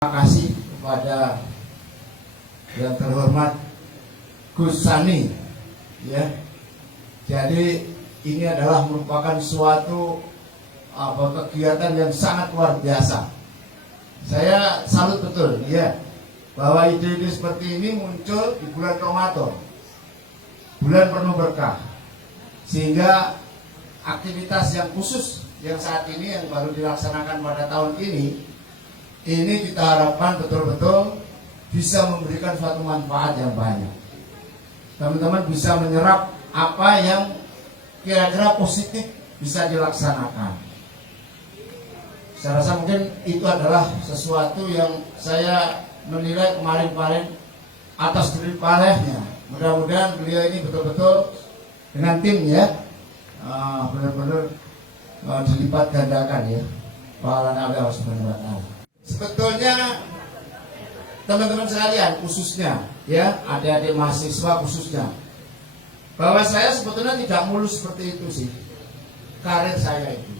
Terima kasih kepada yang terhormat Gus Sani, ya. Jadi ini adalah merupakan suatu kegiatan yang sangat luar biasa. Saya salut betul, ya, bahwa ide-ide seperti ini muncul di bulan Ramadan, bulan penuh berkah, sehingga aktivitas yang khusus yang saat ini yang baru dilaksanakan pada tahun ini kita harapkan betul-betul bisa memberikan suatu manfaat yang banyak. Teman-teman bisa menyerap apa yang kira-kira positif bisa dilaksanakan. Saya rasa mungkin itu adalah sesuatu yang saya menilai kemarin-kemarin atas jerih payahnya. Mudah-mudahan beliau ini betul-betul dengan timnya benar-benar dilipat gandakan, ya, pahalanya oleh Allah Subhanahu wa Ta'ala. Sebetulnya teman-teman sekalian, khususnya ya adik-adik mahasiswa khususnya, bahwa saya sebetulnya tidak mulus seperti itu sih karir saya itu,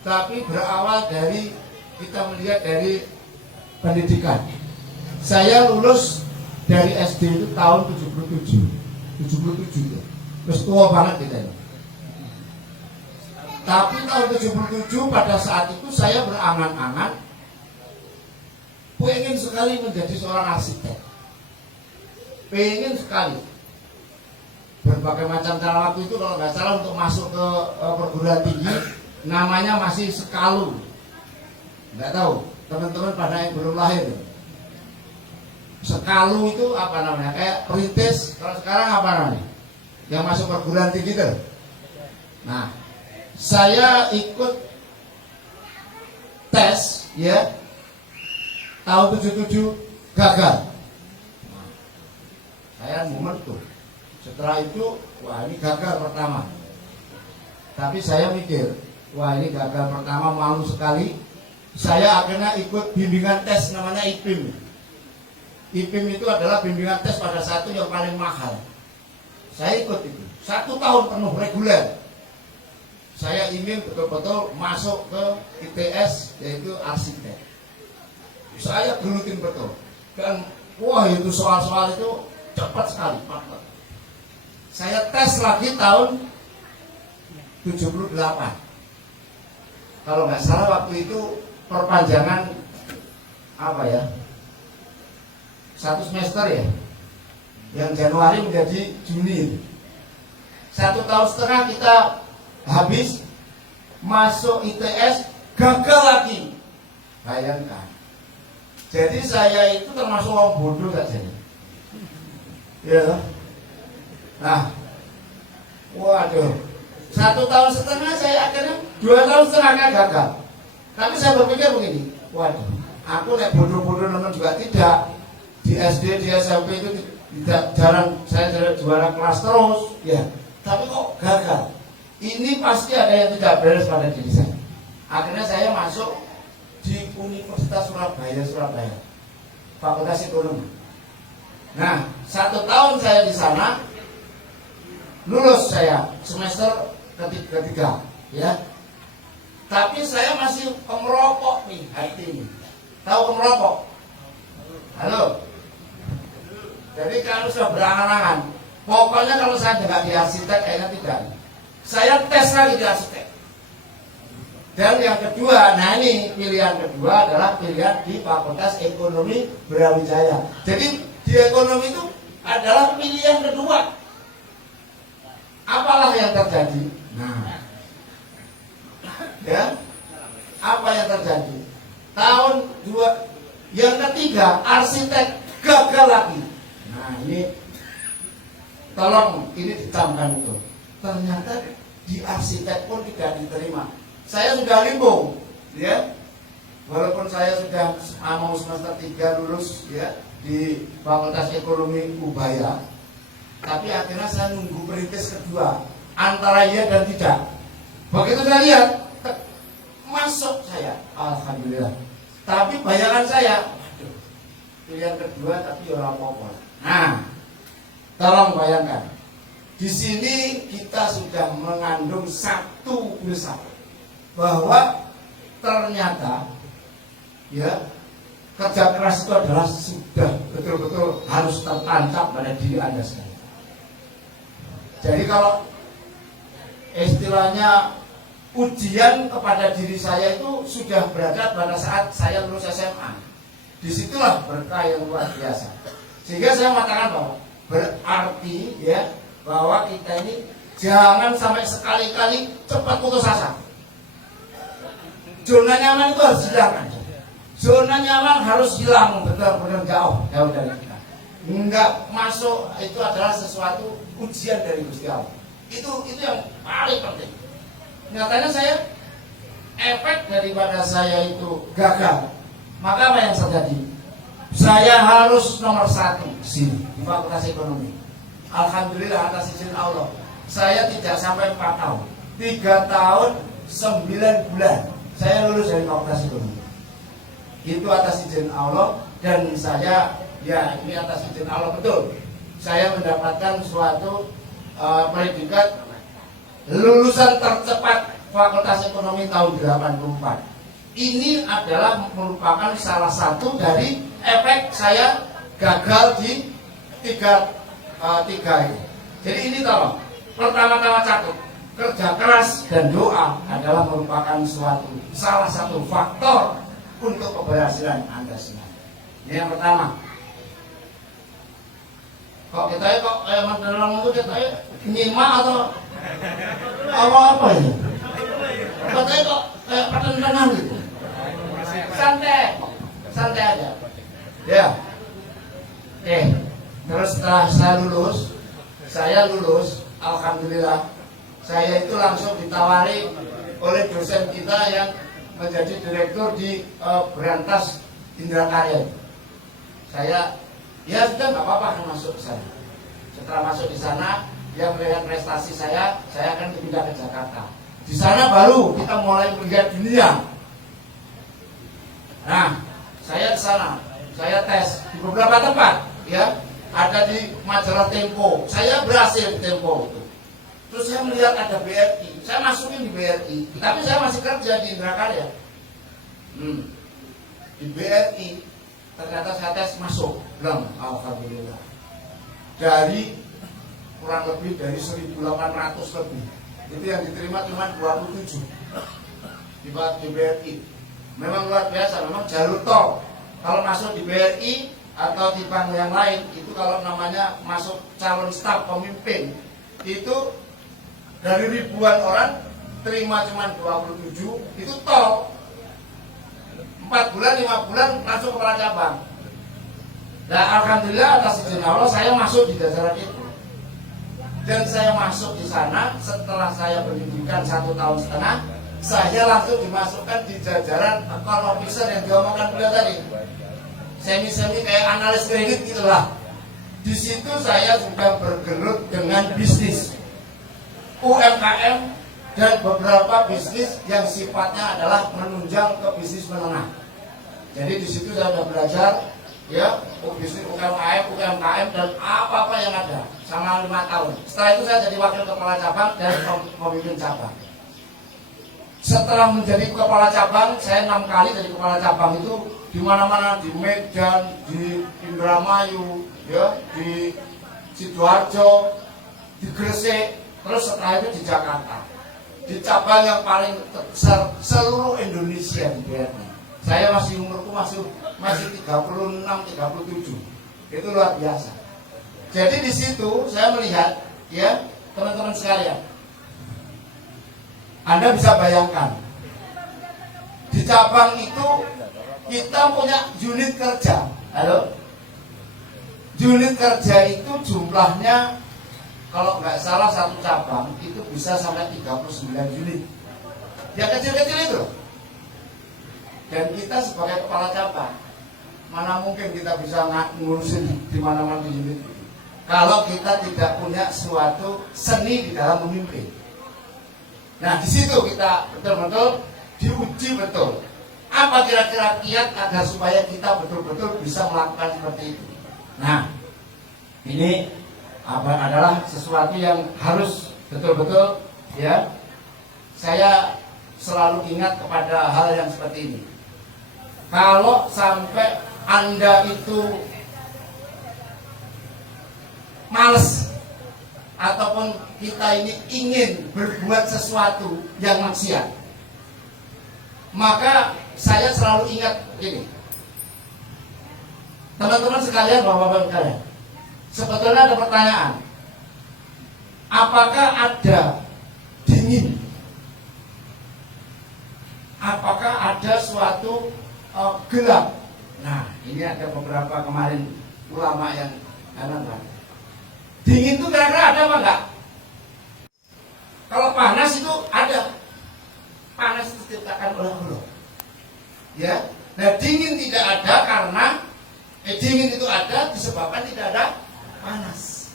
tapi berawal dari kita melihat dari pendidikan. Saya lulus dari SD itu tahun 77 ya. Terus tua banget kita ini. Tapi tahun 77 pada saat itu saya berangan-angan pengen sekali menjadi seorang arsitek, pengen sekali. Berbagai macam cara waktu itu, kalau nggak salah untuk masuk ke perguruan tinggi namanya masih sekalu. Nggak tahu teman-teman pada yang belum lahir, sekalu itu apa namanya, kayak perintis. Kalau sekarang apa namanya yang masuk perguruan tinggi itu? Nah, saya ikut tes, ya, tahun 77 gagal. Nah, saya mumet tuh. Setelah itu, wah ini gagal pertama. Tapi saya mikir, wah ini gagal pertama, malu sekali. Saya akhirnya ikut bimbingan tes namanya IPIM. IPIM itu adalah bimbingan tes pada satu yang paling mahal. Saya ikut itu 1 tahun penuh reguler. Saya ingin betul-betul masuk ke ITS, yaitu arsitek. Saya gelutin betul, dan wah itu soal-soal itu cepat sekali, Pak. Saya tes lagi tahun 78. Kalau nggak salah waktu itu perpanjangan apa ya, 1 semester ya, yang Januari menjadi Juni. 1,5 tahun kita habis, masuk ITS gagal lagi. Bayangkan. Jadi saya itu termasuk orang bodoh saja. Ya. Nah, waduh, 1,5 tahun saya akhirnya 2,5 tahun gagal. Tapi saya berpikir begini, waduh, aku nek bodoh-bodoh nonton juga tidak. Di SD, di SMP itu tidak jarang saya juara kelas terus, ya. Tapi kok gagal? Ini pasti ada yang tidak beres pada diri saya. Akhirnya saya masuk di Universitas Surabaya, Fakultas Ekonomi. Nah, 1 tahun saya di sana, lulus saya semester ketiga, ya. Tapi saya masih pemerokok nih hati ini. Tahu pemerokok? Halo. Jadi kalau sudah berangan-angan, pokoknya kalau saya nggak di arsitek kayaknya tidak. Saya tes lagi di arsitek. Dan yang kedua, nah ini pilihan kedua adalah pilihan di Fakultas Ekonomi Brawijaya. Jadi di ekonomi itu adalah pilihan kedua. Apalah yang terjadi? Nah, ya, apa yang terjadi? Tahun 2 yang ketiga arsitek gagal lagi. Nah ini, tolong ini dicamkan itu. Ternyata di arsitek pun tidak diterima. Saya sudah limbung, ya. Walaupun saya sudah mau semester 3 lulus, ya, di Fakultas Ekonomi Ubaya, tapi akhirnya saya nunggu perintis kedua antara iya dan tidak. Begitu saya lihat, masuk saya, alhamdulillah. Tapi bayangan saya, waduh, pilihan kedua tapi orang popol. Nah, tolong bayangkan, di sini kita sudah mengandung satu filsafat bahwa ternyata, ya, kerja keras itu adalah sudah betul-betul harus tertancap pada diri Anda sendiri. Jadi kalau istilahnya ujian kepada diri saya itu sudah berada pada saat saya lulus SMA. Disitulah berkah yang luar biasa. Sehingga saya mengatakan bahwa berarti ya bahwa kita ini jangan sampai sekali-kali cepat putus asa. Zona nyaman itu harus hilangkan. Zona nyaman harus hilang benar-benar jauh dari kita. Enggak masuk itu adalah sesuatu ujian dari Gusti Allah. Itu yang paling penting. Nyatanya saya efek daripada saya itu gagal. Maka apa yang terjadi? Saya harus nomor 1 sini di Fakultas Ekonomi. Alhamdulillah atas izin Allah. Saya tidak sampai 4 tahun. 3 tahun 9 bulan saya lulus dari Fakultas Ekonomi. Itu atas izin Allah, dan saya ya ini atas izin Allah betul. Saya mendapatkan suatu predikat lulusan tercepat Fakultas Ekonomi tahun 84. Ini adalah merupakan salah satu dari efek saya gagal di tiga ini. Jadi ini tolong pertama-tama catat, kerja keras dan doa adalah merupakan salah satu faktor untuk keberhasilan Anda semua. Ini yang pertama. Kok kita mendengar itu kita nyimak atau apa ini? Katanya kok kayak pertentangan gitu. Santai aja. Ya. Terus setelah saya lulus, alhamdulillah, saya itu langsung ditawari oleh dosen kita yang menjadi direktur di Berantas Indrakarya. Saya, ya sudah nggak apa-apa akan masuk ke sana. Setelah masuk di sana, dia melihat prestasi saya akan pindah ke Jakarta. Di sana baru kita mulai melihat dunia. Nah, saya ke sana, saya tes di beberapa tempat, ya, ada di majalah Tempo. Saya berhasil di Tempo itu. Terus saya melihat ada BRI, saya masukin di BRI, tapi saya masih kerja di Indrakarya. Di BRI ternyata saya tes masuk, bilang alhamdulillah. Dari kurang lebih dari 1.800 lebih, itu yang diterima cuma 27 di BRI. Memang luar biasa, memang jalur tol. Kalau masuk di BRI atau di bank yang lain, itu kalau namanya masuk calon staf pemimpin, itu dari ribuan orang terima cuma 27, itu tol 4 bulan 5 bulan langsung kepala cabang. Nah alhamdulillah atas izin Allah saya masuk di jajaran itu, dan saya masuk di sana setelah saya pendidikan 1,5 tahun, saya langsung dimasukkan di jajaran account officer yang diomongkan beliau tadi, semi kayak analis kredit gitulah. Di situ saya juga bergelut dengan bisnis UMKM dan beberapa bisnis yang sifatnya adalah menunjang ke bisnis menengah. Jadi di situ saya sudah belajar ya bisnis UMKM dan apa-apa yang ada selama 5 tahun. Setelah itu saya jadi wakil kepala cabang dan pemimpin cabang. Setelah menjadi kepala cabang, saya 6 kali jadi kepala cabang itu di mana-mana, di Medan, di Indramayu, ya, di Sidoarjo, di Gresik. Terus setelah itu di Jakarta, di cabang yang paling terbesar seluruh Indonesia di BRI. Saya umurku masih 36, 37. Itu luar biasa. Jadi di situ saya melihat, ya teman-teman sekalian, Anda bisa bayangkan di cabang itu kita punya unit kerja. Halo, unit kerja itu jumlahnya kalau nggak salah satu cabang itu bisa sampai 39 unit. Ya kecil-kecil itu. Dan kita sebagai kepala cabang, mana mungkin kita bisa ngurusin di mana-mana di unit itu, kalau kita tidak punya suatu seni di dalam memimpin. Nah di situ kita betul-betul diuji betul. Apa kira-kira kiat agar supaya kita betul-betul bisa melakukan seperti itu. Nah ini adalah sesuatu yang harus betul-betul ya saya selalu ingat kepada hal yang seperti ini. Kalau sampai Anda itu males ataupun kita ini ingin berbuat sesuatu yang maksiat, maka saya selalu ingat ini, teman-teman sekalian, bapak-bapak sekalian, sebetulnya ada pertanyaan, apakah ada dingin? Apakah ada suatu gelap? Nah, ini ada beberapa kemarin ulama yang kan. Dingin itu kira-kira ada apa enggak? Kalau panas itu ada. Panas itu diciptakan oleh Allah. Ya. Nah, dingin tidak ada karena dingin itu ada disebabkan tidak ada panas.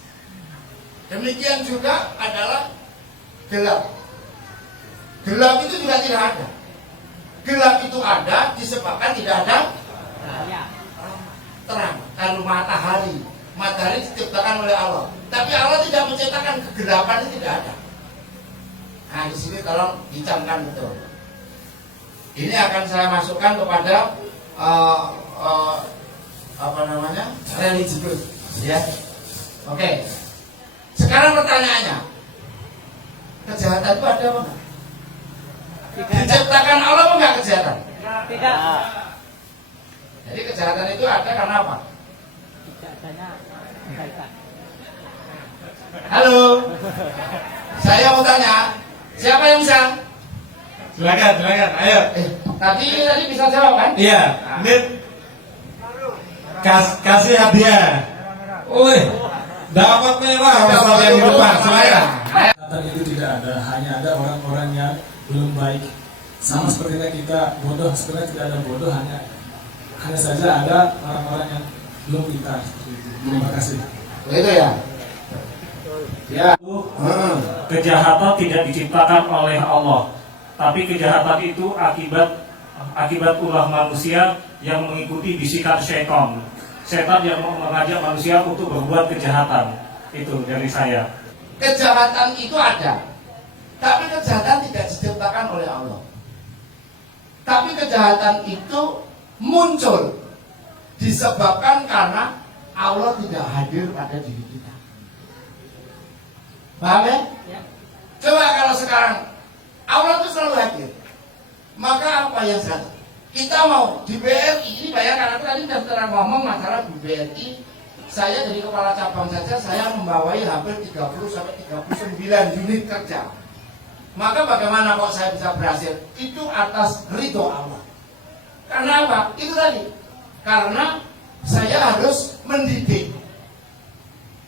Demikian juga adalah gelap. Gelap itu juga tidak ada. Gelap itu ada disebabkan tidak ada terang. Kalau matahari diciptakan oleh Allah, tapi Allah tidak menciptakan kegelapan, itu tidak ada. Nah, di sini tolong dicamkan betul. Ini akan saya masukkan kepada religius, ya. Oke. Sekarang pertanyaannya, kejahatan itu ada apa enggak? Diciptakan Allah apa enggak kejahatan? Tidak. Jadi kejahatan itu ada karena apa? Tidak adanya kebaikan. Halo, saya mau tanya, siapa yang bisa? Silakan, ayo. Tadi bisa jawab kan? Iya, ini kasih hadiah. Wih, dapat merah Ustaz yang di depan, silakan. Kata itu tidak ada, hanya ada orang-orang yang belum baik. Sama seperti kita bodoh, sebenarnya tidak ada bodoh, hanya saja ada orang-orang yang belum pintar. Terima kasih. Itu ya. Ya. Kejahatan tidak diciptakan oleh Allah, tapi kejahatan itu akibat ulah manusia yang mengikuti bisikan syaitan. Setan yang mengajak manusia untuk berbuat kejahatan. Itu dari saya. Kejahatan itu ada, tapi kejahatan tidak diciptakan oleh Allah. Tapi kejahatan itu muncul disebabkan karena Allah tidak hadir pada diri kita. Paham ya? Ya. Coba kalau sekarang Allah itu selalu hadir, maka apa yang salah? Kita mau di BRI ini, bayangkan, aku tadi sudah ngomong masalah di BRI. Saya jadi kepala cabang saja, saya membawai hampir 30-39 unit kerja. Maka bagaimana kok saya bisa berhasil? Itu atas ridho Allah. Karena apa? Itu tadi. Karena saya harus mendidik,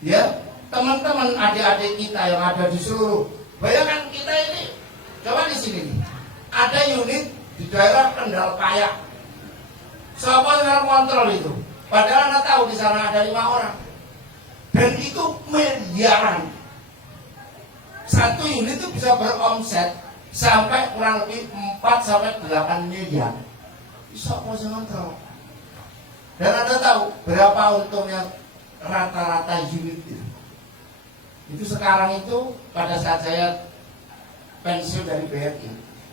ya, teman-teman adik-adik kita yang ada di seluruh. Bayangkan kita ini, coba di sini nih, ada unit di daerah Kendal Payak. Siapa yang kontrol itu? Padahal Anda tahu di sana ada 5 orang, dan itu miliaran. Satu unit itu bisa beromset sampai kurang lebih 4-8 miliar. Siapa yang kontrol? Dan Anda tahu berapa untungnya rata-rata unit itu? Itu sekarang itu pada saat saya pensiun dari BRI,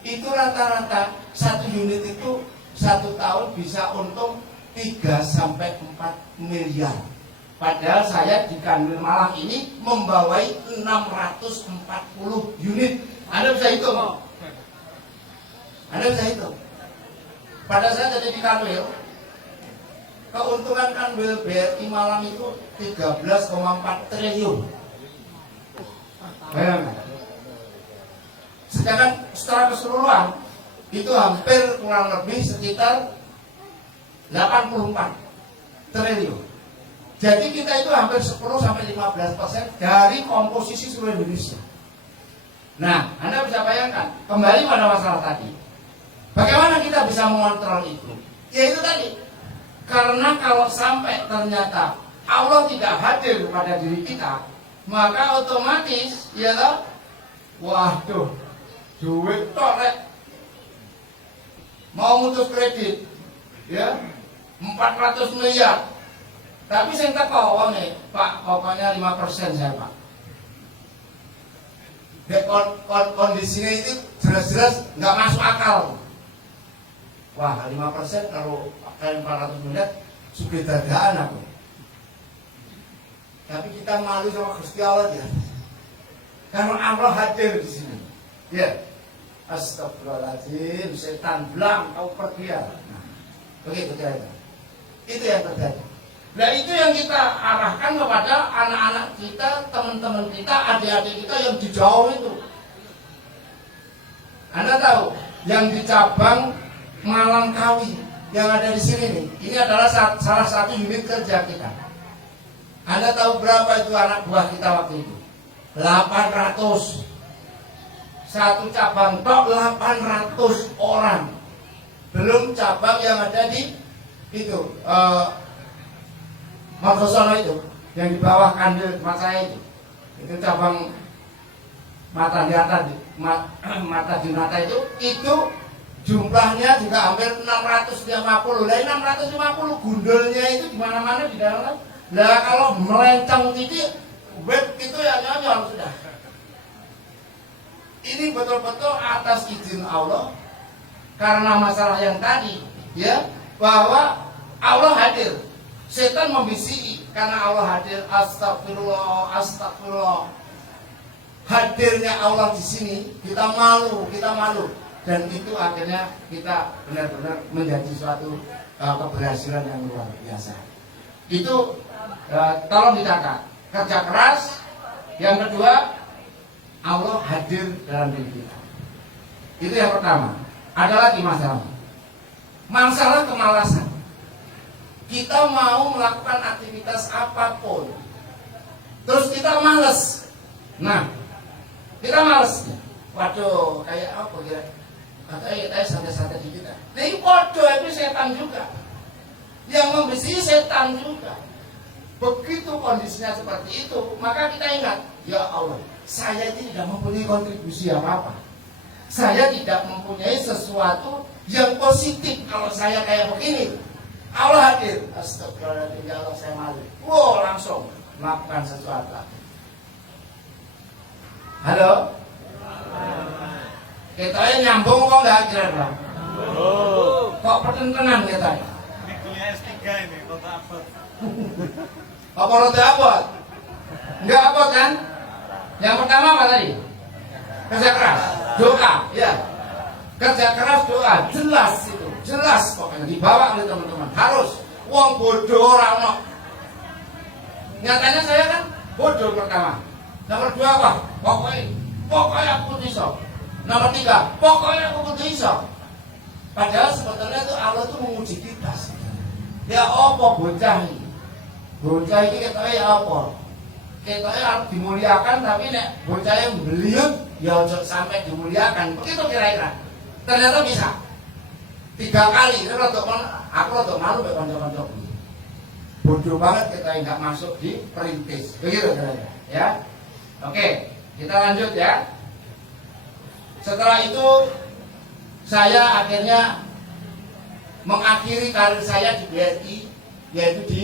itu rata-rata satu unit itu 1 tahun bisa untung 3-4 miliar. Padahal saya di Kanwil Malang ini membawai 640 unit. Anda bisa hitung? Anda bisa hitung? Pada saat jadi di Kanwil, keuntungan Kanwil BRI Malang itu 13,4 triliun. Bayangkan. Sedangkan secara keseluruhan itu hampir kurang lebih sekitar 84 triliun. Jadi kita itu hampir 10-15% dari komposisi seluruh Indonesia. Nah, Anda bisa bayangkan, kembali pada masalah tadi, bagaimana kita bisa mengontrol itu? Ya itu tadi, karena kalau sampai ternyata Allah tidak hadir pada diri kita, maka otomatis, ya toh, waduh, duit torek, mau mutus kredit, ya, 400 miliar. Tapi saya tak kau nih, Pak, pokoknya 5% saya, Pak. Kondisinya itu jelas-jelas nggak masuk akal. Wah, 5% kalau pakai 400 miliar, sugih dadaan aku. Tapi kita malu sama Gusti Allah ya. Karena Allah hadir di sini. Ya. Astagfirullahaladzim, setan belang, kau pergi ya. Nah, begitu kira-kira. Itu yang terjadi. Nah itu yang kita arahkan kepada anak-anak kita, teman-teman kita, adik-adik kita yang di jauh itu. Anda tahu, yang di cabang Malangkawi yang ada di sini nih, ini adalah salah satu unit kerja kita. Anda tahu berapa itu anak buah kita waktu itu? 800. Satu cabang tok 800 orang. Belum cabang yang ada di itu Margosono itu, yang di bawah kandil tempat saya itu cabang Mata Dinata itu jumlahnya juga hampir 650. Lah 650 gundulnya itu di mana-mana di dalam. Lah kalau melenceng titik web itu ya nyonyol sudah. Ini betul-betul atas izin Allah karena masalah yang tadi ya, bahwa Allah hadir. Setan membisiki karena Allah hadir. Astagfirullah, astagfirullah. Hadirnya Allah di sini, kita malu, dan itu akhirnya kita benar-benar menjadi suatu keberhasilan yang luar biasa. Itu tolong dicatat, kerja keras. Yang kedua, Allah hadir dalam diri kita. Itu yang pertama. Ada lagi masalah kemalasan. Kita mau melakukan aktivitas apapun, terus kita males. Nah, kita males. Waduh, kayak apa ya? Katanya santai-santai di kita. Nah, ini bodoh, itu setan juga. Yang membisiki setan juga. Begitu kondisinya seperti itu, maka kita ingat, ya Allah, saya ini tidak mempunyai kontribusi apa-apa. Saya tidak mempunyai sesuatu yang positif kalau saya kayak begini. Allah hadir. Astagfirullahaladzim, ya Allah, saya malu. Wow, langsung melakukan sesuatu. Halo? Kita nyambung kok nggak kira-kira? Kok pertentangan kita? Ini kuliah S3 ini, kok apa? Apa rada abot? Enggak abot kan? Yang pertama apa tadi? Kerja keras, doa, ya. Kerja keras, doa, jelas itu, jelas pokoknya dibawa oleh teman-teman. Harus, wong bodoh orang no. Nyatanya saya kan bodoh pertama. Nomor 2 apa? Pokoknya aku bisa. Nomor 3, pokoknya aku bisa. Padahal sebetulnya itu Allah itu menguji kita. Ya apa bocah ini? Bocah ini katanya apa? Katanya harus dimuliakan, tapi nek bocah yang beliut ya jangan sampai dimuliakan. Begitu kira-kira. Ternyata bisa. 3 kali. Aku untuk malu kayak kanca-kanca. Bodoh banget kita nggak masuk di perintis. Begitu kira-kira. Ya. Oke, kita lanjut ya. Setelah itu saya akhirnya mengakhiri karir saya di BRI, yaitu di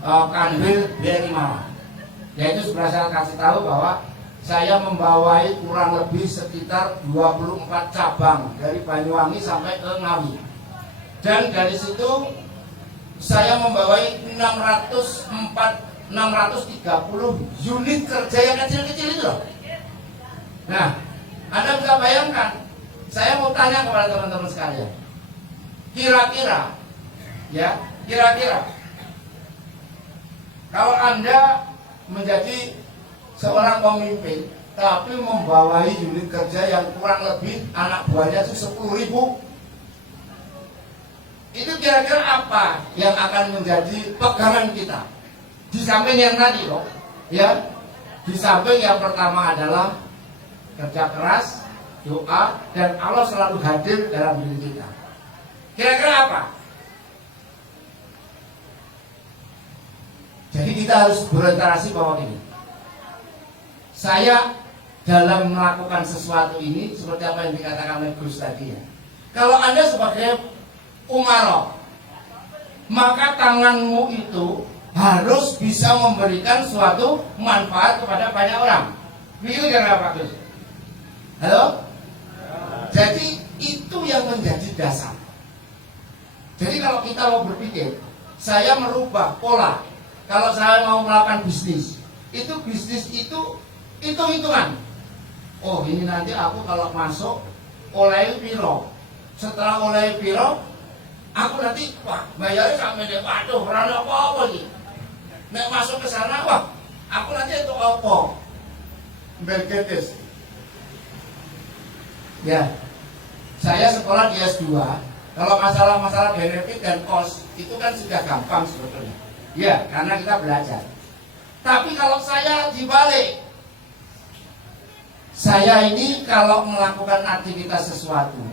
Kanwil BRI Malang. Yaitu sebenarnya saya kasih tahu bahwa saya membawai kurang lebih sekitar 24 cabang dari Banyuwangi sampai ke Ngawi. Dan dari situ saya membawai 630 unit kerja yang kecil-kecil itu loh. Nah, Anda bisa bayangkan, saya mau tanya kepada teman-teman sekalian. Kira-kira kalau Anda menjadi seorang pemimpin tapi membawai unit kerja yang kurang lebih anak buahnya itu 10.000, itu kira-kira apa yang akan menjadi pegangan kita? Di samping yang tadi loh, ya, di samping yang pertama adalah kerja keras, doa, dan Allah selalu hadir dalam diri kita. Kira-kira apa? Jadi kita harus berorientasi bahwa ini, saya dalam melakukan sesuatu ini seperti apa yang dikatakan oleh Gus tadi ya. Kalau Anda sebagai umarok, maka tanganmu itu harus bisa memberikan suatu manfaat kepada banyak orang. Begitu kan Pak Gus? Halo? Jadi itu yang menjadi dasar. Jadi kalau kita mau berpikir, saya merubah pola. Kalau saya mau melakukan bisnis itu hitung-hitungan. Oh ini nanti aku kalau masuk oleh piro. Setelah oleh piro, aku nanti wah bayarnya sampai dia waduh rana apa nih. Nek masuk ke sana wah aku nanti itu apa? Bergetes. Ya, saya sekolah di S2. Kalau masalah-masalah benefit dan cost itu kan sudah gampang sebetulnya. Ya, karena kita belajar. Tapi kalau saya dibalik, saya ini kalau melakukan aktivitas sesuatu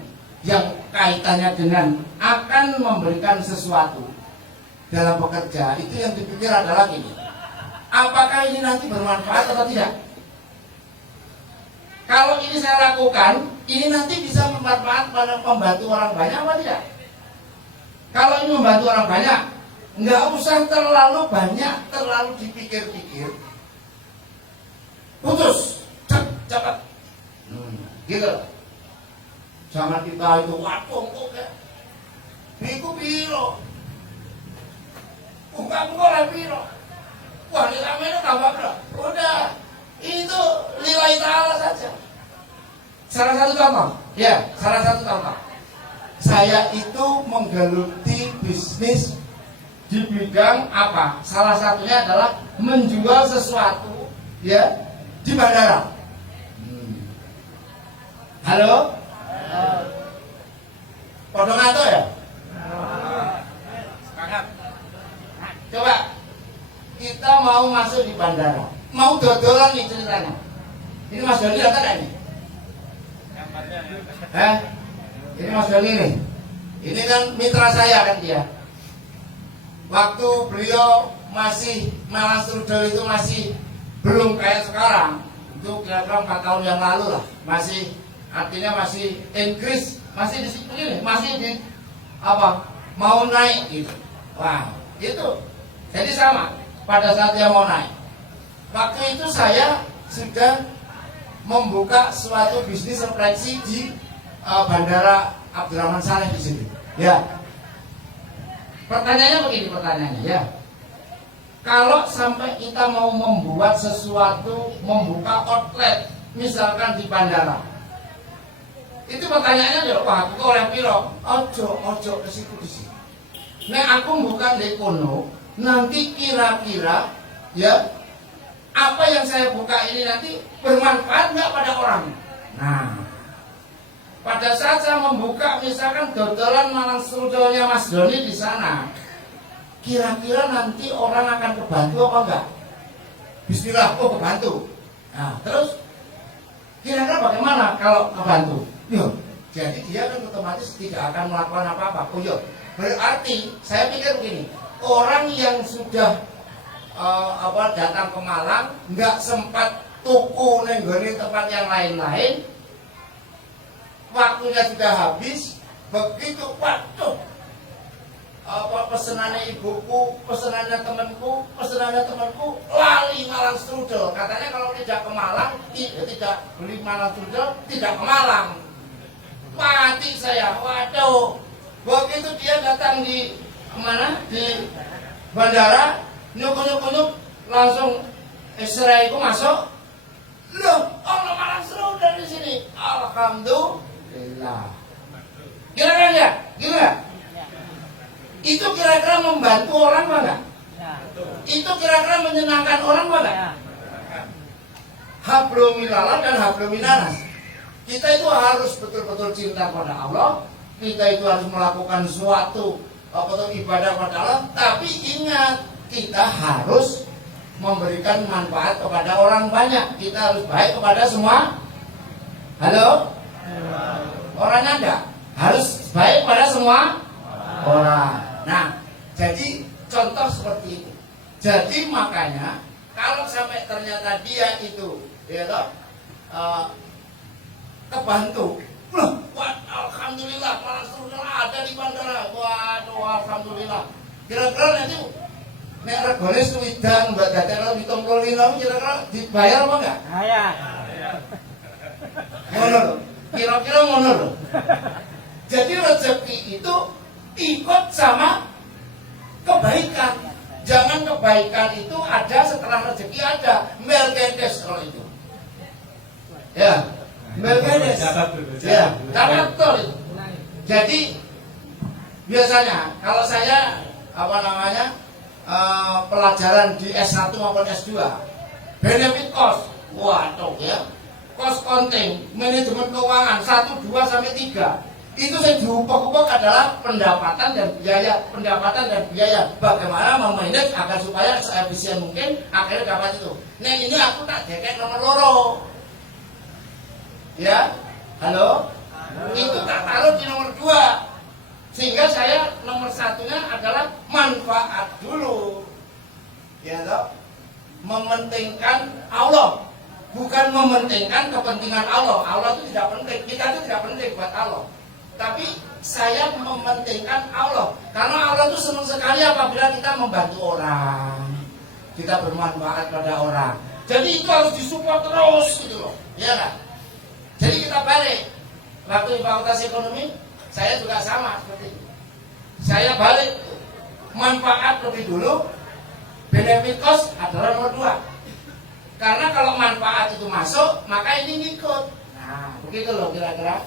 yang kaitannya dengan akan memberikan sesuatu dalam bekerja, itu yang dipikir adalah gini, apakah ini nanti bermanfaat atau tidak? Kalau ini saya lakukan, ini nanti bisa bermanfaat pada membantu orang banyak apa tidak? Kalau ini membantu orang banyak, nggak usah terlalu banyak, terlalu dipikir-pikir, putus, cepat, gitu. Zaman kita itu waduh kok kayak niku piro, buka lah piro, wah ini ramenya tambah berapa? Udah. Itu lillahi ta'ala saja. Salah satu contoh. Saya itu menggeluti bisnis di bidang apa? Salah satunya adalah menjual sesuatu ya di bandara. Halo? Podong atau ya? Coba kita mau masuk di bandara. Mau dodolan nih ceritanya. Ini Mas Doni datang gak ini? Ini Mas Doni nih. Ini kan mitra saya kan dia. Waktu beliau masih Malang Strudel itu masih belum kayak sekarang. Itu kira-kira 4 tahun yang lalu lah. Masih artinya masih increase, masih di sini, masih di apa? Mau naik gitu. Wah, itu. Jadi sama pada saat dia mau naik. Waktu itu saya sudah membuka suatu bisnis refleksi di Bandara Abdurrahman Saleh di sini. Ya. Pertanyaannya begini ya. Kalau sampai kita mau membuat sesuatu, membuka outlet, misalkan di bandara, itu pertanyaannya adalah, wah aku oleh piro? Ojo ke situ di sini. Nek aku bukan di kono, nanti kira-kira ya. Apa yang saya buka ini nanti bermanfaat nggak pada orang? Nah, pada saat saya membuka misalkan dodolan Malang Strudelnya Mas Doni di sana, kira-kira nanti orang akan kebantu apa enggak? Bismillah, kebantu. Nah, terus kira-kira bagaimana kalau kebantu? Jadi dia kan otomatis tidak akan melakukan apa-apa. Berarti saya pikir begini, orang yang sudah datang ke Malang nggak sempat tuku nenggoni tempat yang lain-lain, waktunya sudah habis, begitu waduh pesenannya ibuku, pesenannya temanku, lali Malang Strudel. Katanya kalau tidak ke Malang, tidak beli Malang Strudel, tidak ke Malang. Mati saya, waduh. Begitu dia datang di mana? Di bandara, nyuk langsung Israel itu masuk. Loh, Allah Malang Strudel di sini. Alhamdulillah. Kira-kira ya? Gimana? Itu kira-kira membantu orang enggak? Ya. Itu kira-kira menyenangkan orang enggak? Ya. Habluminalah dan habluminanas. Kita itu harus betul-betul cinta pada Allah. Kita itu harus melakukan suatu ibadah pada Allah. Tapi ingat, kita harus memberikan manfaat kepada orang banyak. Kita harus baik kepada semua. Halo? Orangnya enggak? Harus baik pada semua orang. Nah, jadi contoh seperti itu. Jadi makanya kalau sampai ternyata dia itu kebantu, alhamdulillah Malang Strudel ada di bandara. Waduh, alhamdulillah. Kira-kira nanti nek regane suwidan mbak dadekno 75 kira-kira dibayar apa enggak? Ya. Ngono lho. Kira-kira ngono lho. Jadi rezeki ikut sama kebaikan. Jangan kebaikan itu ada setelah rezeki ada. Melkiades kalau itu. Ya, Melkiades. Ya, karena betul itu. Jadi biasanya kalau saya pelajaran di S1 maupun S2 benefit cost, waduh ya, cost accounting, manajemen keuangan 1, 2 sampai 3 itu saya diupek-upek adalah pendapatan dan biaya, bagaimana memanage agar supaya seefisien mungkin akhirnya dapat itu. Nah ini aku tak dekek nomor loro ya, halo, itu tak taruh di nomor 2 sehingga saya nomor 1-nya adalah manfaat dulu ya toh, mementingkan Allah, bukan mementingkan kepentingan Allah. Allah itu tidak penting, kita itu tidak penting buat Allah, tapi saya mementingkan Allah karena Allah itu senang sekali apabila kita membantu orang, kita bermanfaat pada orang. Jadi itu harus disupport terus gitu loh, ya kan? Jadi kita balik waktu di Fakultas Ekonomi saya juga sama seperti itu. Saya balik manfaat lebih dulu, benefit cost adalah nomor 2. Karena kalau manfaat itu masuk, maka ini ngikut. Nah, begitu loh kira-kira.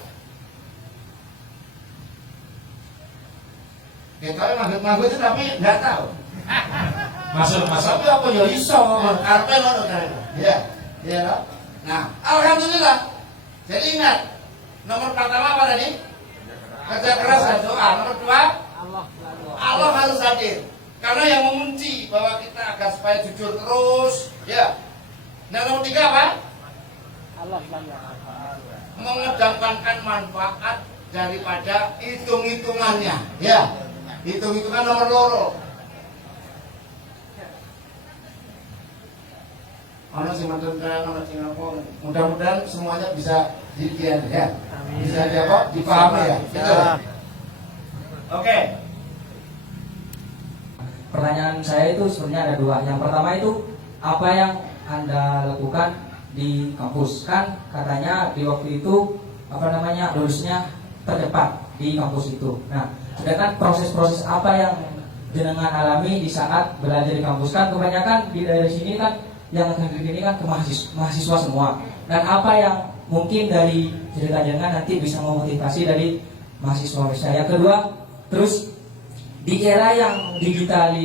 Kita manggut itu tapi nggak tahu. Masuk. Tapi apa ya iso, karpe loh kan. Ya, ya loh. Nah, alhamdulillah. Jadi ingat, nomor pertama apa tadi? Kerja keras dan doa. Nomor 2, Allah harus hadir. Karena yang mengunci bahwa kita agar supaya jujur terus, ya. Nah nomor 3 apa? Mengedepankan manfaat daripada hitung-hitungannya, ya. Hitung-hitungan nomor loro. Mudah-mudahan semuanya bisa dikian ya. Bisa dipahami ya. Gitu. Oke. Pertanyaan saya itu sebenarnya ada 2. Yang pertama itu apa yang Anda lakukan di kampus? Kan katanya di waktu itu lulusnya tercepat di kampus itu. Nah, sedangkan proses-proses apa yang jenengan alami di saat belajar di kampus? Kan kebanyakan di daerah sini kan yang ini kan ke mahasiswa semua. Dan apa yang mungkin dari cerita jenengan nanti bisa memotivasi dari mahasiswa saya. Kedua, terus di era yang digital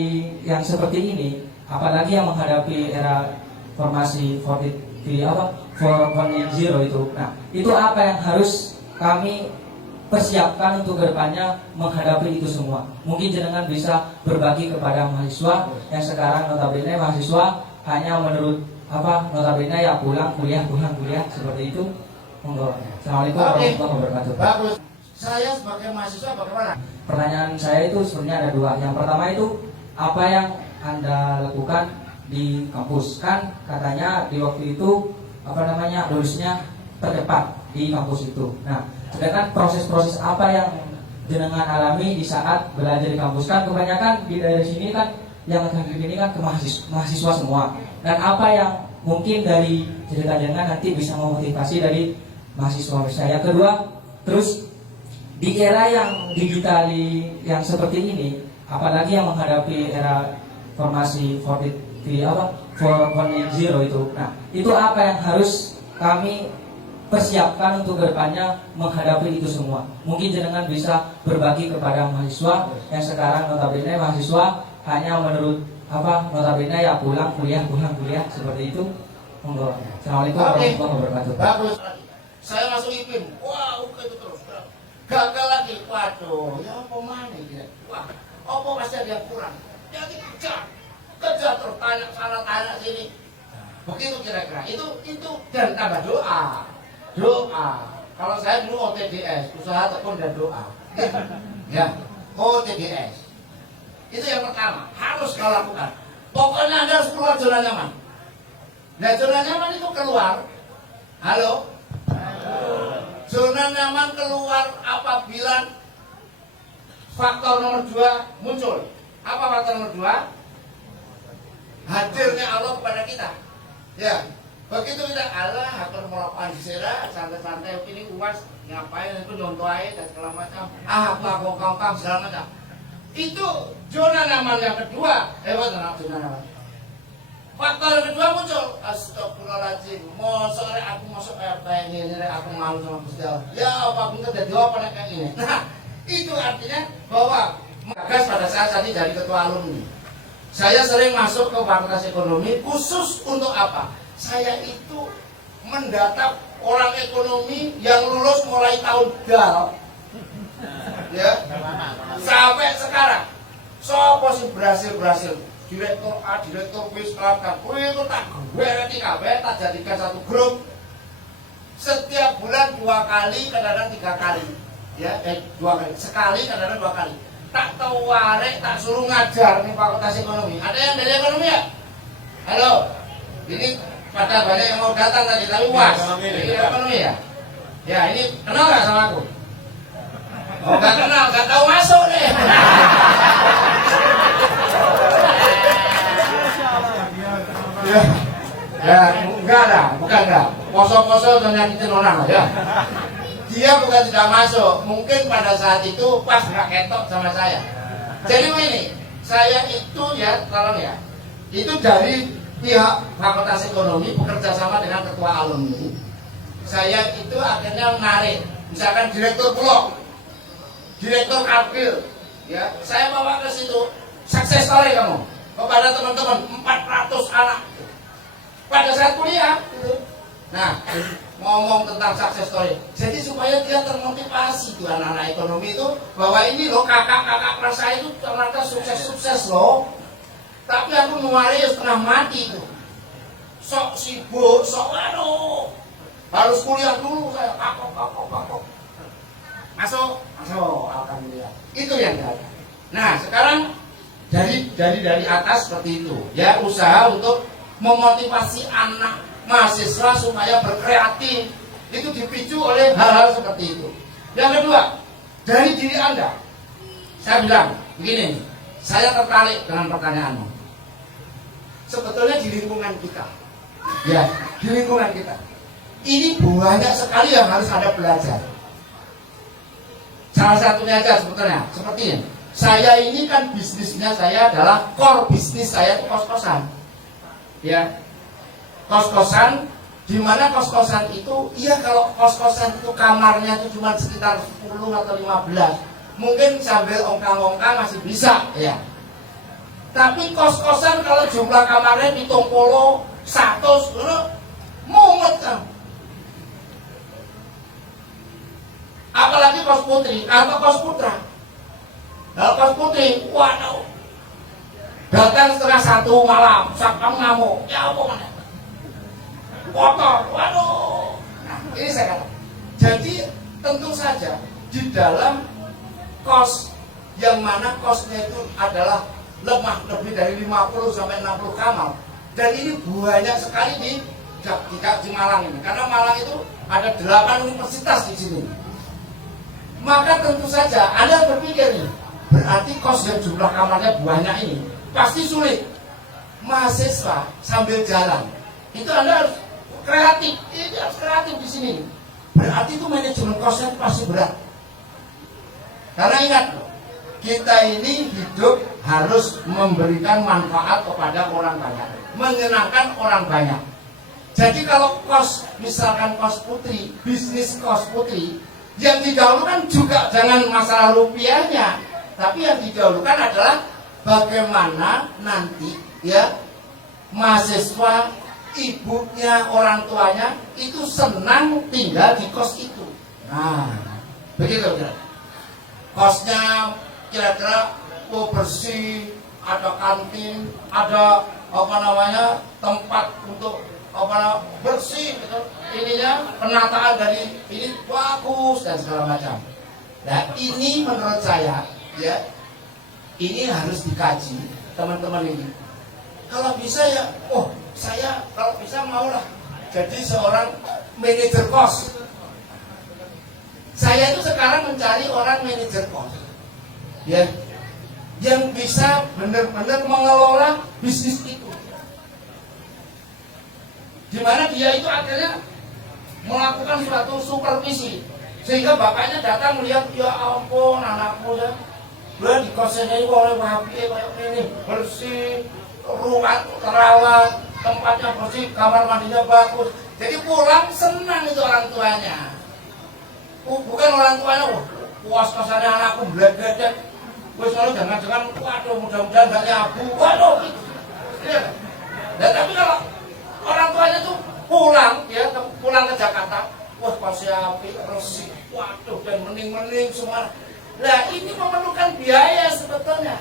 yang seperti ini, apalagi yang menghadapi era formasi 4.0 itu. Nah, itu apa yang harus kami persiapkan untuk kedepannya menghadapi itu semua? Mungkin jenengan bisa berbagi kepada mahasiswa yang sekarang notabene mahasiswa hanya menurut notabene ya pulang kuliah seperti itu. Monggo. Assalamualaikum warahmatullahi wabarakatuh. Bagus. Saya sebagai mahasiswa bagaimana? Pertanyaan saya itu sebenarnya ada 2. Yang pertama itu apa yang Anda lakukan di kampus? Kan katanya di waktu itu lulusnya tercepat di kampus itu. Nah, sedangkan proses-proses apa yang jenengan alami di saat belajar di kampus? Kan kebanyakan di daerah sini kan yang ini kan ke mahasiswa semua. Dan apa yang mungkin dari cerita jenengan nanti bisa memotivasi dari mahasiswa saya. Kedua, terus di era yang digital yang seperti ini, apalagi yang menghadapi era formasi 4.0 itu. Nah, itu apa yang harus kami persiapkan untuk kedepannya menghadapi itu semua? Mungkin jenengan bisa berbagi kepada mahasiswa yang sekarang notabene mahasiswa hanya menurut notabene ya pulang kuliah seperti itu. Monggo. Assalamualaikum warahmatullahi wabarakatuh. Bagus. Saya masuk IPIN. Wah, itu terus. Gagal lagi. Waduh, ya apa mana gitu. Wah, apa pasti ada yang kurang. Jadi kerja terus tanya sana tanya sini. Begitu kira-kira. Itu dan tambah doa. Kalau saya dulu OTDS, usaha tekun dan doa. Ya, OTDS. Itu yang pertama, harus kau lakukan. Pokoknya Anda harus keluar zona nyaman. Nah, zona nyaman itu keluar. Halo? Zona nyaman keluar apabila faktor nomor 2 muncul. Apa faktor nomor 2? Hadirnya Allah kepada kita. Ya, Begitu kita Allah akan melakukan disera santai-santai ini uas ngapain itu nyontoh aja dan segala macam. Apa kongkang segala macam. Itu zona nyaman yang kedua. Zona nyaman. Faktor yang kedua muncul. Astagfirullahaladzim. Sore aku masuk kayak ini aku malu sama Gusti Allah. Ya apa pun terjadi apa kayak ini. Nah itu artinya bahwa Gagas pada saat tadi jadi ketua alumni. Saya sering masuk ke Fakultas Ekonomi khusus untuk apa? Saya itu mendata orang ekonomi yang lulus mulai tahun dal, ya, sampai sekarang. Sopo sih berhasil, direktur A, direktur B, sekarang, itu tak gue tak jadikan satu grup. Setiap bulan 2 kali, kadang-kadang 3 kali, ya, 2 kali, sekali, kadang-kadang 2 kali. Tak tahu warek, tak suruh ngajar nih Fakultas Ekonomi. Ada yang dari ekonomi ya? Halo, ini pada banyak yang mau datang tadi, tapi was. Ini ekonomi ya? Ya ini kenal nggak sama aku? Oh nggak kenal, nggak tahu masuk deh. Ya enggak ada, bukan enggak. Poso-poso dan nyakitin orang ya. Dia bukan tidak masuk, mungkin pada saat itu pas nggak ketok sama saya. Jadi ini, saya itu ya, tolong ya, itu dari pihak Fakultas Ekonomi bekerja sama dengan ketua alumni. Saya itu akhirnya menarik, misalkan direktur blok, direktur kapil, ya, saya bawa ke situ, sukses story kamu kepada teman-teman 400 anak pada saat kuliah. Gitu. Nah, ngomong tentang success story. Jadi supaya dia termotivasi tuh anak-anak ekonomi itu bahwa ini loh kakak-kakak kelas saya itu ternyata sukses-sukses loh. Tapi aku mewaris setengah mati tuh. Sok sibuk, sok aduh. Harus kuliah dulu saya pakok. Masuk, alhamdulillah. Itu yang ada. Nah, sekarang dari atas seperti itu. Ya, usaha untuk memotivasi anak mahasiswa supaya berkreatif itu dipicu oleh hal-hal seperti itu. Yang kedua, dari diri Anda, saya bilang begini, saya tertarik dengan pertanyaanmu. Sebetulnya di lingkungan kita, ya di lingkungan kita, ini banyak sekali yang harus Anda belajar. Salah satunya aja sebetulnya, seperti ini. Saya ini kan bisnisnya saya adalah core bisnis saya itu kos-kosan, ya. Kos-kosan, di mana kos-kosan itu, iya kalau kos-kosan itu kamarnya itu cuma sekitar 10 atau 15, mungkin sambil ongkang-ongkang masih bisa, ya. Tapi kos-kosan kalau jumlah kamarnya 70, 100, mumet kan. Apalagi kos putri atau kos putra. Kalau kos putri, waduh, datang setengah 1 malam, kamu ngamuk, ya apa mana? Kotor, waduh. Nah, ini saya katakan. Jadi tentu saja di dalam kos yang mana kosnya itu adalah lemah lebih dari 50 sampai 60 kamar, dan ini banyak sekali di Malang ini, karena Malang itu ada 8 universitas di sini. Maka tentu saja Anda berpikir nih, berarti kos yang jumlah kamarnya banyak ini pasti sulit. Mahasiswa sambil jalan itu Anda harus kreatif, ini harus kreatif di sini. Berarti itu manajemen kosnya pasti berat. Karena ingat, kita ini hidup harus memberikan manfaat kepada orang banyak, menyenangkan orang banyak. Jadi kalau kos, misalkan kos putri, bisnis kos putri, yang didahulukan juga jangan masalah rupiahnya, tapi yang didahulukan adalah bagaimana nanti ya mahasiswa, ibunya, orang tuanya itu senang tinggal di kos itu. Nah, begitu kira. Kosnya kira-kira bersih, ada kantin, ada tempat untuk bersih, gitu. Ininya penataan dari ini bagus dan segala macam. Nah, ini menurut saya ya, ini harus dikaji teman-teman ini. Kalau bisa ya, saya kalau bisa maulah jadi seorang manajer kos. Saya itu sekarang mencari orang manajer kos, ya, yang bisa benar-benar mengelola bisnis itu. di mana dia itu akhirnya melakukan suatu supervisi, sehingga bapaknya datang melihat, ya ampun anakku ya, udah di kosannya ini oleh wapi kayak ini bersih, ruang terawat, tempatnya bersih, kamar mandinya bagus. Jadi pulang senang itu orang tuanya. Bukan orang tuanya, wah puas kosannya anakku beledek. Wes kalau jangan-jangan, waduh mudah-mudahan gak nyabu, waduh gitu. Ya. Dan tapi kalau orang tuanya tuh pulang ke Jakarta, wah kosnya api, resik, waduh dan mening-mening semua. Nah ini memerlukan biaya sebetulnya.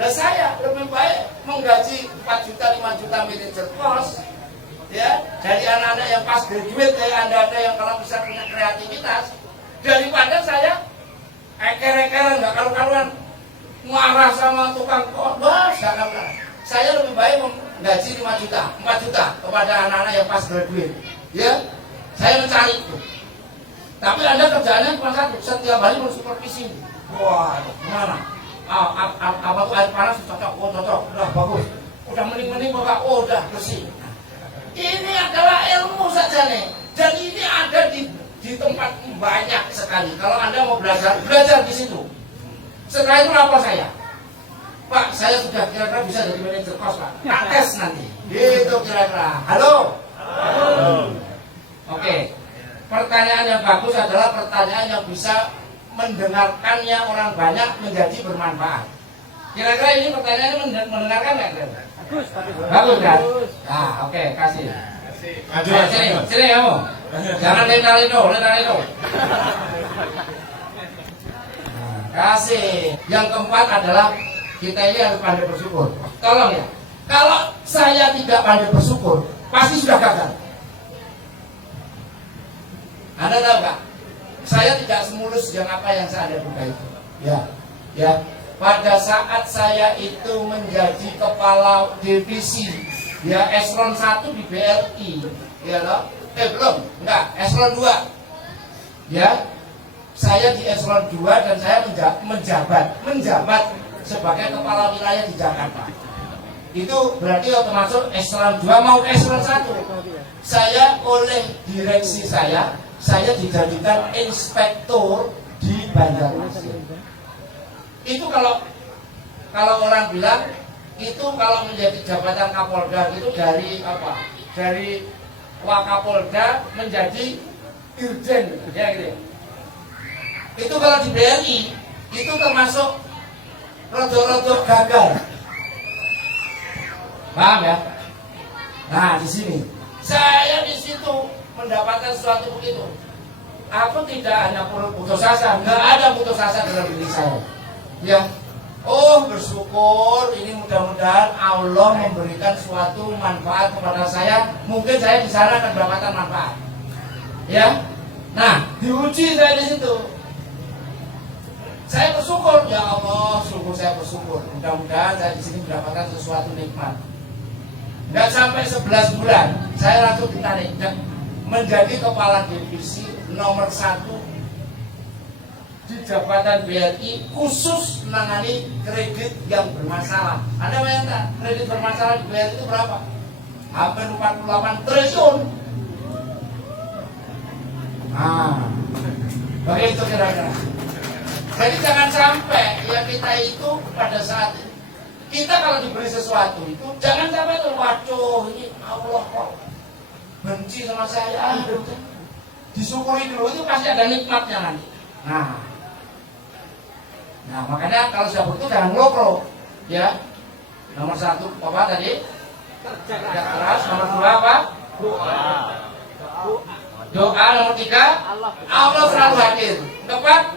Nah saya lebih baik menggaji 4 juta, 5 juta manajer kos, ya, dari anak-anak yang pas graduate kayak anda yang kalau bisa punya kreativitas, daripada saya eker-ekeran nggak karu-karuan marah sama tukang kos, gak karuan. Saya lebih baik menggaji 5 juta, 4 juta kepada anak-anak yang pas graduate, ya, saya mencari itu. Tapi anda kerjaannya cuma satu, setiap hari mensupervisi. Wah, gimana? Apa tuh air panas cocok, oh cocok, udah bagus, udah mening-mening bapak, oh udah bersih. Ini adalah ilmu saja nih, dan ini ada di tempat banyak sekali. Kalau anda mau belajar di situ. Setelah itu lapor saya, Pak, saya sudah kira-kira bisa jadi manajer kos Pak, tes nanti, gitu kira-kira. Halo? Oke. Pertanyaan yang bagus adalah pertanyaan yang bisa mendengarkannya orang banyak menjadi bermanfaat. Kira-kira ini pertanyaannya mendengarkan nggak? Bagus, Bagus kan? Nah, oke, kasih. Sini kamu. Jangan lempar itu. Kasih. Yang keempat adalah kita ini harus pandai bersyukur. Tolong ya. Kalau saya tidak pandai bersyukur, pasti sudah gagal. Anda tahu nggak? Saya tidak semulus yang apa yang saya buka itu. Ya. Pada saat saya itu menjadi kepala divisi, ya eselon 1 di BRI, ya loh. Belum, enggak, eselon 2. Ya. Saya di eselon 2 dan saya menjabat sebagai kepala wilayah di Jakarta. Itu berarti otomatis eselon 2 mau eselon 1. Saya oleh direksi saya dijadikan inspektur di Banjarmasin. Itu kalau orang bilang itu kalau menjadi jabatan Kapolda itu dari apa? Dari Wakapolda menjadi Irjen, ya gitu. Itu kalau di BRI itu termasuk rodo-rodo gagal. Paham ya? Nah di sini saya di situ mendapatkan sesuatu begitu. Aku tidak hanya putus asa, nggak ada putus asa dalam diri saya. Ya, oh bersyukur ini mudah-mudahan Allah memberikan suatu manfaat kepada saya. Mungkin saya di sana akan mendapatkan manfaat. Ya, nah diuji saya di situ. Saya bersyukur, ya Allah, saya bersyukur. Mudah-mudahan saya di sini mendapatkan sesuatu nikmat. Nggak sampai 11 bulan, saya langsung ditarik menjadi kepala divisi nomor 1 di jabatan BRI khusus menangani kredit yang bermasalah. Anda bayangkan kredit bermasalah di BRI itu berapa? Hampir 48 triliun. Nah, begitu kira-kira. Jadi jangan sampai ya kita itu pada saat kita kalau diberi sesuatu itu jangan sampai tuh waduh ini Allah kok benci sama saya. Disyukuri dulu, itu pasti ada nikmatnya nanti. Nah makanya kalau sudah begitu jangan ngelokro, ya. Nomor 1 apa tadi? Kerja keras. Nomor 2 apa? Doa. Nomor 3 Allah selalu hadir. Keempat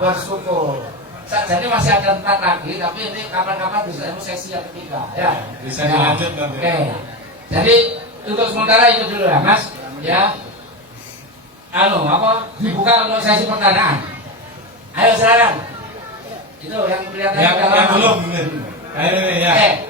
bersyukur. Jadi masih ada 4 lagi, tapi ini kapan-kapan bisa sesi yang ketiga, ya. Bisa dilanjut nanti. Oke. Jadi untuk sementara itu dulu ya, Mas. Ya. Dibuka untuk sesi pertanyaan. Ayo silakan. Itu yang kelihatan Yang belum. Ayo ya. Oke,